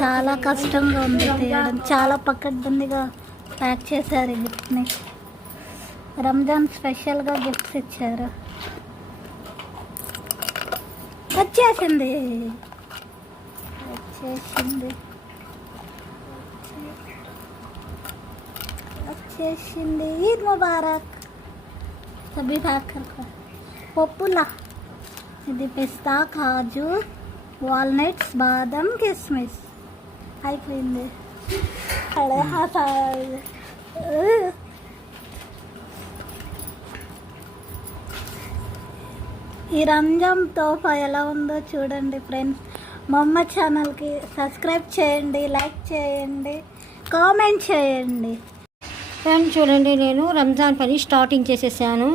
చాలా కష్టంగా ఉంది తీయడం. చాలా పకడ్బందీగా ప్యాక్ చేశారు ఈ గిఫ్ట్ని. రంజాన్ స్పెషల్గా గిఫ్ట్స్ ఇచ్చారు. వచ్చేసింది వచ్చేసింది వచ్చేసింది. ఈద్ ముబారక్. సభీ ప్యాక్ పప్పులా. ఇది పిస్తా, కాజు, వాల్నట్స్, బాదం, కిస్మిస్. అయిపోయింది. ఈ రంజాన్ తోఫా ఎలా ఉందో చూడండి ఫ్రెండ్స్. మా అమ్మ ఛానల్కి సబ్స్క్రైబ్ చేయండి, లైక్ చేయండి, కామెంట్ చేయండి. ఫ్రెండ్స్ చూడండి, నేను రంజాన్ పని స్టార్టింగ్ చేసేసాను.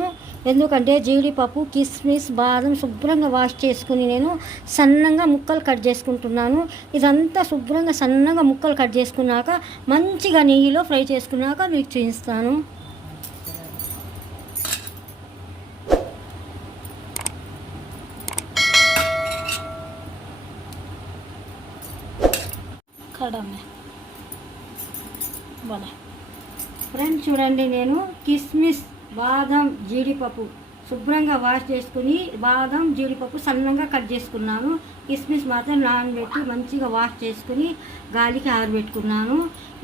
ఎందుకంటే జీడిపప్పు, కిస్మిస్, బాదం శుభ్రంగా వాష్ చేసుకుని నేను సన్నగా ముక్కలు కట్ చేసుకుంటున్నాను. ఇదంతా శుభ్రంగా సన్నగా ముక్కలు కట్ చేసుకున్నాక మంచిగా నెయ్యిలో ఫ్రై చేసుకున్నాక మీకు చూపిస్తాను. ఫ్రెండ్స్ చూడండి, నేను కిస్మిస్, బాదం, జీడిపప్పు శుభ్రంగా వాష్ చేసుకుని బాదం, జీడిపప్పు సన్నగా కట్ చేసుకున్నాను. కిస్మిస్ మాత్రం నానబెట్టి మంచిగా వాష్ చేసుకుని గాలికి ఆరబెట్టుకున్నాను.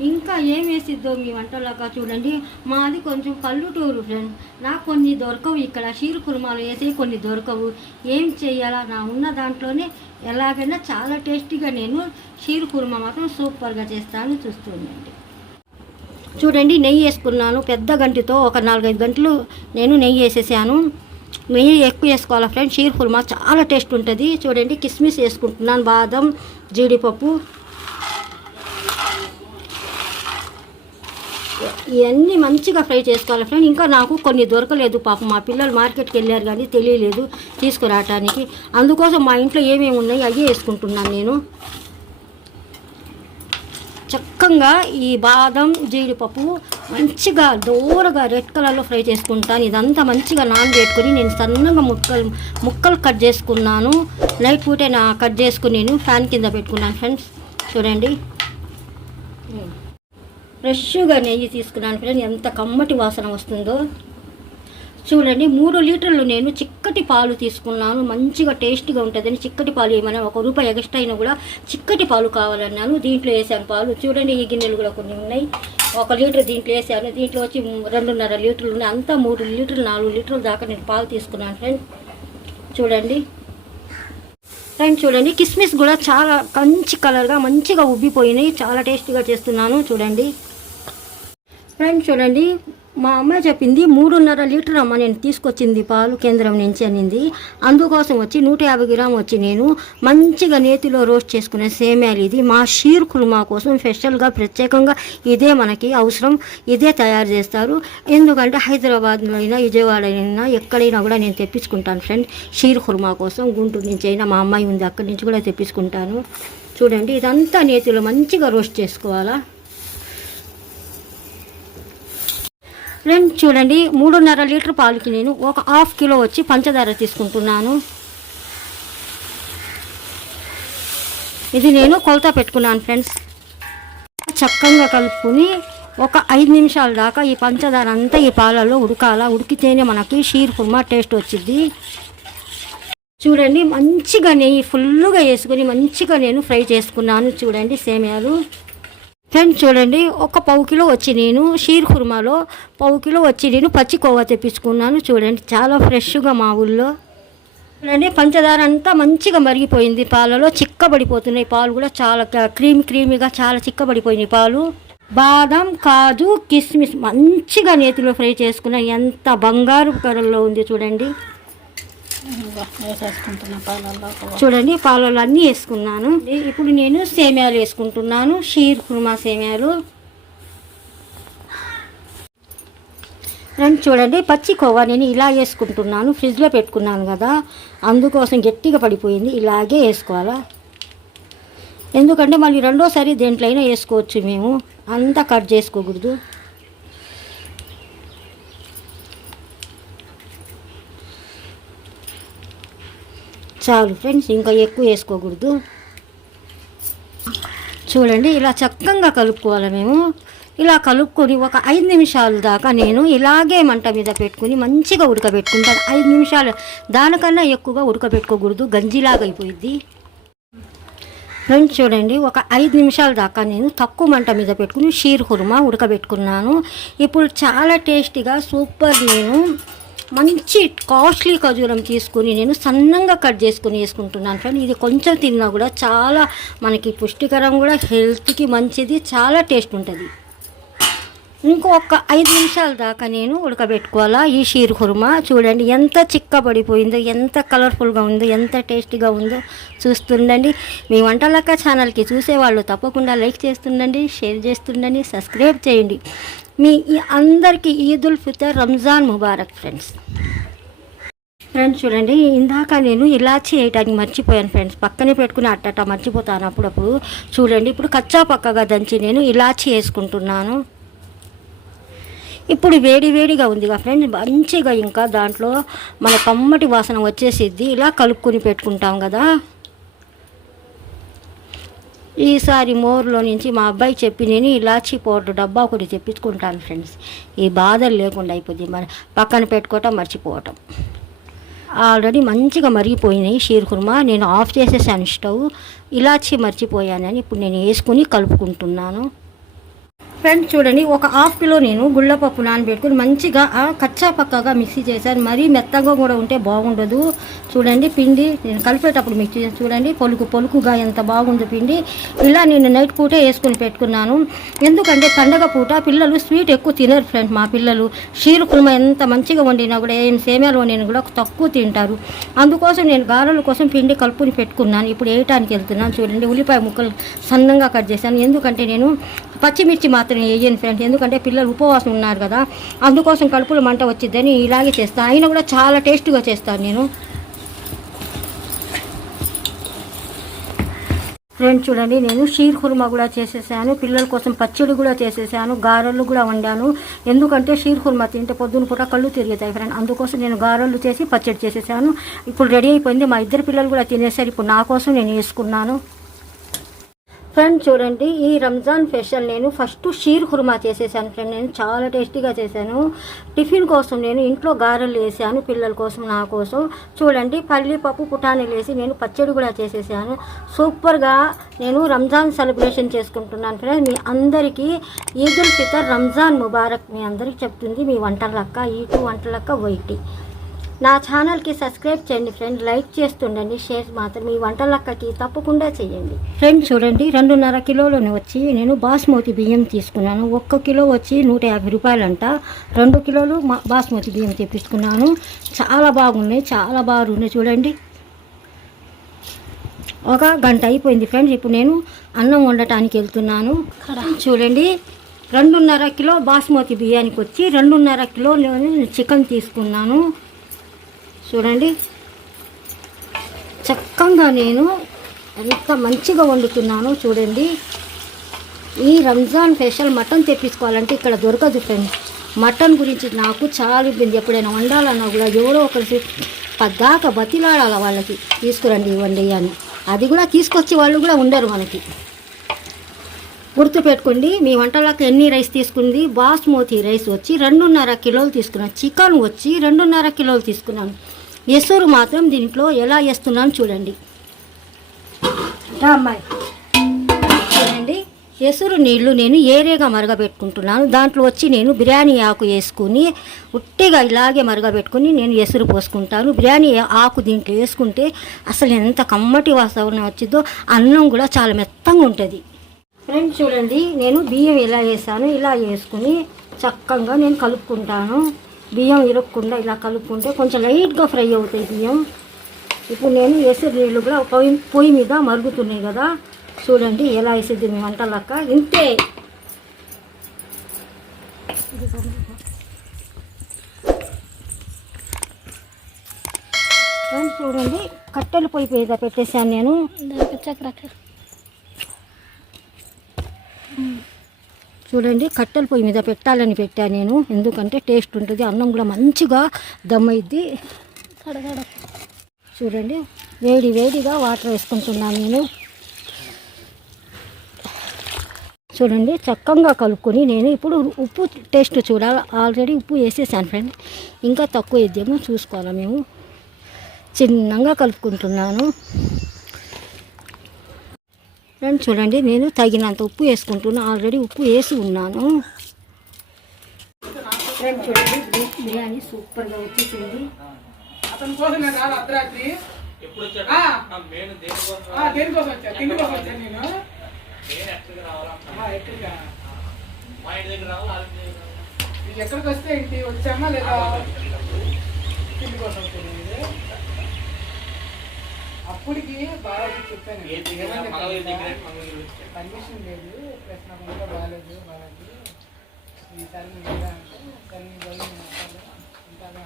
ఇంకా ఏం వేసిద్దో మీ వంటలాగా చూడండి. మాది కొంచెం పల్లెటూరు ఫ్రెండ్. నాకు కొన్ని దొరకవు ఇక్కడ. షీర్ కుర్మాలు వేసి కొన్ని దొరకవు. ఏం చేయాలా? నా ఉన్న దాంట్లోనే ఎలాగైనా చాలా టేస్టీగా నేను షీర్ కుర్మా మాత్రం సూపర్గా చేస్తాను. చూస్తుండండి. చూడండి, నెయ్యి వేసుకున్నాను. పెద్ద గంటితో ఒక 4-5 గంటలు నేను నెయ్యి వేసేసాను. నెయ్యి ఎక్కువ వేసుకోవాలి ఫ్రెండ్స్. షీర్ కుర్మా చాలా టేస్ట్ ఉంటుంది. చూడండి, కిస్మిస్ వేసుకుంటున్నాను, బాదం, జీడిపప్పు ఇవన్నీ మంచిగా ఫ్రై చేసుకోవాలి ఫ్రెండ్. ఇంకా నాకు కొన్ని దొరకలేదు పాపం. మా పిల్లలు మార్కెట్కి వెళ్ళారు కానీ తెలియలేదు తీసుకురావటానికి. అందుకోసం మా ఇంట్లో ఏమేమి ఉన్నాయి అవి వేసుకుంటున్నాను నేను. చక్కగా ఈ బాదం, జీడిపప్పు మంచిగా దూరగా రెడ్ కలర్లో ఫ్రై చేసుకుంటాను. ఇదంతా మంచిగా నానబెట్టుకొని నేను సన్నగా ముక్కలు కట్ చేసుకున్నాను. లైట్ పూటే కట్ చేసుకుని నేను ఫ్యాన్ కింద పెట్టుకున్నాను ఫ్రెండ్స్. చూడండి, ఫ్రెష్గా నెయ్యి తీసుకున్నాను ఫ్రెండ్స్. ఎంత కమ్మటి వాసన వస్తుందో చూడండి. 3 లీటర్లు నేను చిక్కటి పాలు తీసుకున్నాను. మంచిగా టేస్టీగా ఉంటుందని చిక్కటి పాలు ఏమైనా ₹1 ఎక్స్ట్రా అయినా కూడా చిక్కటి పాలు కావాలన్నాను. దీంట్లో వేసాను పాలు. చూడండి, ఈ గిన్నెలు కూడా కొన్ని ఉన్నాయి. 1 లీటర్ దీంట్లో వేసాను. దీంట్లో వచ్చి 2.5 లీటర్లు ఉన్నాయి. అంతా 3 లీటర్లు 4 లీటర్ల దాకా నేను పాలు తీసుకున్నాను ఫ్రెండ్. చూడండి ఫ్రెండ్స్, చూడండి కిస్మిస్ కూడా చాలా మంచి కలర్గా మంచిగా ఉబ్బిపోయినాయి. చాలా టేస్టీగా చేస్తున్నాను. చూడండి ఫ్రెండ్స్, చూడండి మా అమ్మాయి చెప్పింది 3.5 లీటర్ అమ్మ నేను తీసుకొచ్చింది పాలు కేంద్రం నుంచి అనింది. అందుకోసం వచ్చి 150 గ్రాము వచ్చి నేను మంచిగా నేతిలో రోస్ట్ చేసుకునే సేమ్యాలు. ఇది మా షీర్ కుర్మా కోసం స్పెషల్గా ప్రత్యేకంగా ఇదే మనకి అవసరం. ఇదే తయారు చేస్తారు. ఎందుకంటే హైదరాబాద్లో అయినా విజయవాడ అయినా ఎక్కడైనా కూడా నేను తెప్పించుకుంటాను ఫ్రెండ్. షీర్ కుర్మా కోసం గుంటూరు నుంచి అయినా మా అమ్మాయి ఉంది, అక్కడి నుంచి కూడా తెప్పించుకుంటాను. చూడండి, ఇదంతా నేతిలో మంచిగా రోస్ట్ చేసుకోవాలా ఫ్రెండ్స్. చూడండి, 3.5 లీటర్ పాలకి నేను ఒక ½ కిలో వచ్చి పంచదార తీసుకుంటున్నాను. ఇది నేను కొలత పెట్టుకున్నాను ఫ్రెండ్స్. చక్కగా కలుపుకొని ఒక 5 నిమిషాల దాకా ఈ పంచదార అంతా ఈ పాలలో ఉడకాల. ఉడికితేనే మనకి షీర్ కుర్మా టేస్ట్ వచ్చింది. చూడండి, మంచిగా నెయ్యి ఫుల్గా వేసుకొని మంచిగా నేను ఫ్రై చేసుకున్నాను. చూడండి సేమ్యాలు ఫ్రెండ్స్. చూడండి, ఒక ½ కిలో వచ్చి నేను షీర్ కుర్మాలో ½ కిలో వచ్చి నేను పచ్చి కోవా తెప్పించుకున్నాను. చూడండి, చాలా ఫ్రెష్గా మా ఊళ్ళో. చూడండి, పంచదార అంతా మంచిగా మరిగిపోయింది. పాలలో చిక్కబడిపోతున్నాయి. పాలు కూడా చాలా క్రీమీగా చాలా చిక్కబడిపోయినాయి పాలు. బాదం, కాజు, కిస్మిస్ మంచిగా నేతిలో ఫ్రై చేసుకున్నా. ఎంత బంగారు కలర్లో ఉంది చూడండి. చూడండి, పాలలో అన్నీ వేసుకున్నాను. ఇప్పుడు నేను సేమ్యాలు వేసుకుంటున్నాను. షీర్ కుర్మా సేమ్యాలు ఫ్రెండ్స్. చూడండి, పచ్చి కోవా నేను ఇలా వేసుకుంటున్నాను. ఫ్రిడ్జ్లో పెట్టుకున్నాను కదా, అందుకోసం గట్టిగా పడిపోయింది. ఇలాగే వేసుకోవాలా. ఎందుకంటే మళ్ళీ రెండోసారి దేంట్లో అయినా వేసుకోవచ్చు. మేము అంతా కట్ చేసుకోకూడదు. చాలు ఫ్రెండ్స్, ఇంకా ఎక్కువ వేసుకోకూడదు. చూడండి ఇలా చక్కగా కలుపుకోవాలి మేము. ఇలా కలుపుకొని ఒక 5 నిమిషాల దాకా నేను ఇలాగే మంట మీద పెట్టుకుని మంచిగా ఉడకబెట్టుకుంటాను. 5 నిమిషాలు, దానికన్నా ఎక్కువగా ఉడకబెట్టుకోకూడదు, గంజిలాగా అయిపోయింది. ఫ్రెండ్స్ చూడండి, ఒక 5 నిమిషాల దాకా నేను తక్కువ మంట మీద పెట్టుకుని షీర్ కుర్మా ఉడకబెట్టుకున్నాను. ఇప్పుడు చాలా టేస్టీగా సూపర్, నేను మంచి కాస్ట్లీ ఖర్జూరం తీసుకుని నేను సన్నంగా కట్ చేసుకుని వేసుకుంటున్నాను ఫ్రెండ్. ఇది కొంచెం తిన్నా కూడా చాలా మనకి పుష్టికరం, కూడా హెల్త్కి మంచిది, చాలా టేస్ట్ ఉంటుంది. ఇంకొక 5 నిమిషాల దాకా నేను ఉడకబెట్టుకోవాలా ఈ షీర్ కుర్మా. చూడండి ఎంత చిక్కబడిపోయిందో, ఎంత కలర్ఫుల్గా ఉందో, ఎంత టేస్టీగా ఉందో చూస్తుండండి. మీ వంటలక్క ఛానల్కి చూసేవాళ్ళు తప్పకుండా లైక్ చేస్తుండండి, షేర్ చేస్తుండండి, సబ్స్క్రైబ్ చేయండి. మీ అందరికీ ఈదుల్ ఫితర్, రంజాన్ ముబారక్ ఫ్రెండ్స్. ఫ్రెండ్స్ చూడండి, ఇందాక నేను ఇలాచి వేయటానికి మర్చిపోయాను ఫ్రెండ్స్. పక్కనే పెట్టుకుని అట్టట మర్చిపోతాను అప్పుడప్పుడు. చూడండి, ఇప్పుడు కచ్చా పక్కగా దంచి నేను ఇలాచి వేసుకుంటున్నాను. ఇప్పుడు వేడిగా ఉందిగా ఫ్రెండ్స్, మంచిగా ఇంకా దాంట్లో మన కమ్మటి వాసన వచ్చేసిద్ది. ఇలా కలుపుకొని పెట్టుకుంటాం కదా. ఈసారి మోర్లో నుంచి మా అబ్బాయి చెప్పి నేను ఇలాచీ పౌడర్ డబ్బా ఒకటి తెప్పించుకుంటాను ఫ్రెండ్స్. ఈ బాధలు లేకుండా అయిపోద్ది, మరి పక్కన పెట్టుకోవటం మర్చిపోవటం. ఆల్రెడీ మంచిగా మరిగిపోయినాయి షీర్ కుర్మా. నేను ఆఫ్ చేసేసాను స్టవ్. ఇలాచీ మర్చిపోయానని ఇప్పుడు నేను వేసుకుని కలుపుకుంటున్నాను. ఫ్రెండ్స్ చూడండి, ఒక 1/2 కిలో నేను గుళ్ళపప్పు నానబెట్టుకుని మంచిగా కచ్చా పక్కగా మిక్సీ చేశాను. మరీ మెత్తగా కూడా ఉంటే బాగుండదు. చూడండి, పిండి నేను కలిపేటప్పుడు మిక్సీ చేసి చూడండి, పొలుకుగా ఎంత బాగుందో పిండి. ఇలా నేను నైట్ పూటే వేసుకుని పెట్టుకున్నాను. ఎందుకంటే పండగ పూట పిల్లలు స్వీట్ ఎక్కువ తినరు ఫ్రెండ్స్. మా పిల్లలు షీర్ కుర్మా ఎంత మంచిగా వండినా కూడా, ఏం సేమ్యాలు వండినా కూడా తక్కువ తింటారు. అందుకోసం నేను గారెల కోసం పిండి కలుపుని పెట్టుకున్నాను. ఇప్పుడు వేయటానికి వెళ్తున్నాను. చూడండి, ఉల్లిపాయ ముక్కలు సన్నంగా కట్ చేశాను. ఎందుకంటే నేను పచ్చిమిర్చి మాత్రం వేయను ఫ్రెండ్స్, ఎందుకంటే పిల్లలు ఉపవాసం ఉన్నారు కదా, అందుకోసం కడుపులో మంట వచ్చిద్దని ఇలాగే చేస్తాను. అయినా కూడా చాలా టేస్ట్గా చేస్తాను నేను. ఫ్రెండ్స్ చూడండి, నేను షీర్ కుర్మా కూడా చేసేసాను, పిల్లల కోసం పచ్చడి కూడా చేసేసాను, గారెలు కూడా వండాను. ఎందుకంటే షీర్ కుర్మా తింటే పొద్దున పూట కళ్ళు తిరుగుతాయి ఫ్రెండ్, అందుకోసం నేను గారెలు చేసి పచ్చడి చేసేసాను. ఇప్పుడు రెడీ అయిపోయింది. మా 2 పిల్లలు కూడా తినేసారు. ఇప్పుడు నా కోసం నేను వేసుకున్నాను. ఫ్రెండ్ చూడండి, ఈ రంజాన్ స్పెషల్ నేను ఫస్ట్ షీర్ కుర్మా చేసేసాను ఫ్రెండ్. నేను చాలా టేస్టీగా చేశాను. టిఫిన్ కోసం నేను ఇంట్లో గారెలు వేసాను, పిల్లల కోసం, నా కోసం. చూడండి, పల్లీపప్పు పుటానీలు వేసి నేను పచ్చడి కూడా చేసేసాను. సూపర్గా నేను రంజాన్ సెలబ్రేషన్ చేసుకుంటున్నాను ఫ్రెండ్. మీ అందరికీ ఈదుల్ ఫితర్, రంజాన్ ముబారక్ మీ అందరికీ చెప్తుంది మీ వంటలక్క, ఈటు వంటలక్క వైటి. నా ఛానల్కి సబ్స్క్రైబ్ చేయండి ఫ్రెండ్, లైక్ చేస్తుండండి, షేర్ మాత్రం మీ వంటలక్కకి తప్పకుండా చేయండి. ఫ్రెండ్ చూడండి, 2.5 కిలోలను వచ్చి నేను బాస్మతి బియ్యం తీసుకున్నాను. 1 కిలో వచ్చి 150 రూపాయలంట. 2 కిలోలు బాస్మతి బియ్యం తెప్పించుకున్నాను. చాలా బాగున్నాయి, చాలా బాగున్నాయి. చూడండి, 1 గంట అయిపోయింది ఫ్రెండ్స్. ఇప్పుడు నేను అన్నం వండటానికి వెళ్తున్నాను. చూడండి, 2.5 కిలో బాస్మతి బియ్యానికి వచ్చి 2.5 కిలో నేను చికెన్ తీసుకున్నాను. చూడండి, చక్కగా నేను ఎంత మంచిగా వండుతున్నాను. చూడండి, ఈ రంజాన్ స్పెషల్ మటన్ తెప్పించుకోవాలంటే ఇక్కడ దొరకదు ఫ్రెండ్స్. మటన్ గురించి నాకు చాలా ఇబ్బంది. ఎప్పుడైనా వండాలన్నా కూడా ఎవరో ఒకరికి పద్దాక బతిలాడాల, వాళ్ళకి తీసుకురండి ఇవ్వండి అని. అది కూడా తీసుకొచ్చే వాళ్ళు కూడా ఉండరు మనకి. గుర్తుపెట్టుకోండి, మీ వంటలకు ఎన్ని రైస్ తీసుకుంది. బాస్మతి రైస్ వచ్చి 2.5 కిలోలు తీసుకున్నాను. చికెన్ వచ్చి 2.5 కిలోలు తీసుకున్నాను. ఎసురు మాత్రం దీంట్లో ఎలా వేస్తున్నాను చూడండి. అమ్మాయి చూడండి, ఎసురు నీళ్లు నేను ఏరేగా మరగబెట్టుకుంటున్నాను. దాంట్లో వచ్చి నేను బిర్యానీ ఆకు వేసుకుని ఉట్టిగా ఇలాగే మరగబెట్టుకుని నేను ఎసురు పోసుకుంటాను. బిర్యానీ ఆకు దీంట్లో వేసుకుంటే అసలు ఎంత కమ్మటి వాసన వచ్చిందో, అన్నం కూడా చాలా మెత్తంగా ఉంటుంది. ఫ్రెండ్స్ చూడండి, నేను బియ్యం ఇలా వేసాను. ఇలా వేసుకుని చక్కగా నేను కలుపుకుంటాను. బియ్యం ఇరగకుండా ఇలా కలుపుకుంటే కొంచెం లైట్గా ఫ్రై అవుతాయి బియ్యం. ఇప్పుడు నేను ఎసురు నీళ్ళు కూడా పొయ్యి మీద మరుగుతున్నాయి కదా. చూడండి, ఎలా వేసేది మీ వంటలక్క. ఇంతే. ఫ్రెండ్స్ చూడండి, కట్టెలు పొయ్యి మీద పెట్టేశాను నేను. చూడండి, కట్టెల పొయ్యి మీద పెట్టాలని పెట్టాను నేను, ఎందుకంటే టేస్ట్ ఉంటుంది, అన్నం కూడా మంచిగా దమ్మైద్ది. చూడండి, వేడిగా వాటర్ వేసుకుంటున్నాను నేను. చూడండి చక్కగా కలుపుకొని నేను ఇప్పుడు ఉప్పు టేస్ట్ చూడాలి. ఆల్రెడీ ఉప్పు వేసేసాను ఫ్రెండ్, ఇంకా తక్కువ వేద్దామో చూసుకోవాలి. మేము చిన్నగా కలుపుకుంటున్నాను ఫ్రెండ్. చూడండి నేను తగినంత ఉప్పు వేసుకుంటున్నాను, ఆల్రెడీ ఉప్పు వేసి ఉన్నాను ఫ్రెండ్. చూడండి బిర్యానీ సూపర్గా వచ్చేసింది. అతని కోసం నేను రాను అర్ధరాత్రి. దేనికోసం వచ్చా? తిండి కోసం వచ్చాను నేను. ఎక్కడికి వస్తే ఇంటి వచ్చామా లేదా? తిండి కోసం వచ్చాను. అప్పటికి బాగా చెప్పాను, పర్మిషన్ లేదు, ప్రశ్న బాగాలేదు ఈసారి మీరు అంటే సరే ఇంతగా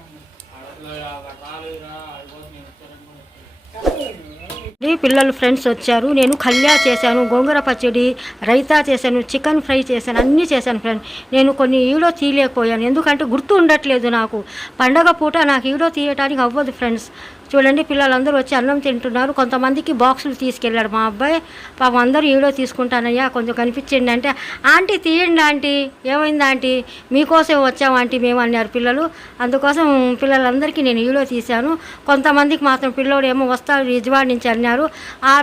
పిల్లలు ఫ్రెండ్స్ వచ్చారు. నేను కళ్యా చేశాను, గోంగూర పచ్చడి, రైతా చేశాను, చికెన్ ఫ్రై చేశాను, అన్నీ చేశాను ఫ్రెండ్. నేను కొన్ని వీడియో తీయలేకపోయాను, ఎందుకంటే గుర్తు ఉండట్లేదు నాకు. పండగ పూట నాకు వీడియో తీయడానికి అవ్వదు ఫ్రెండ్స్. చూడండి పిల్లలందరూ వచ్చి అన్నం తింటున్నారు. కొంతమందికి బాక్సులు తీసుకెళ్ళాడు మా అబ్బాయి. పాపం అందరూ వీడియో తీసుకుంటానయ్యా కొంచెం కనిపించండి అంటే, ఆంటీ తీయండి ఆంటీ, ఏమైంది ఆంటీ, మీకోసం వచ్చాము ఆంటీ మేము అన్నారు పిల్లలు. అందుకోసం పిల్లలందరికీ నేను వీడియో తీశాను. కొంతమందికి మాత్రం పిల్లోడు ఏమో వస్తారు రిజ్వాడ్ నుంచి అన్నారు. ఆ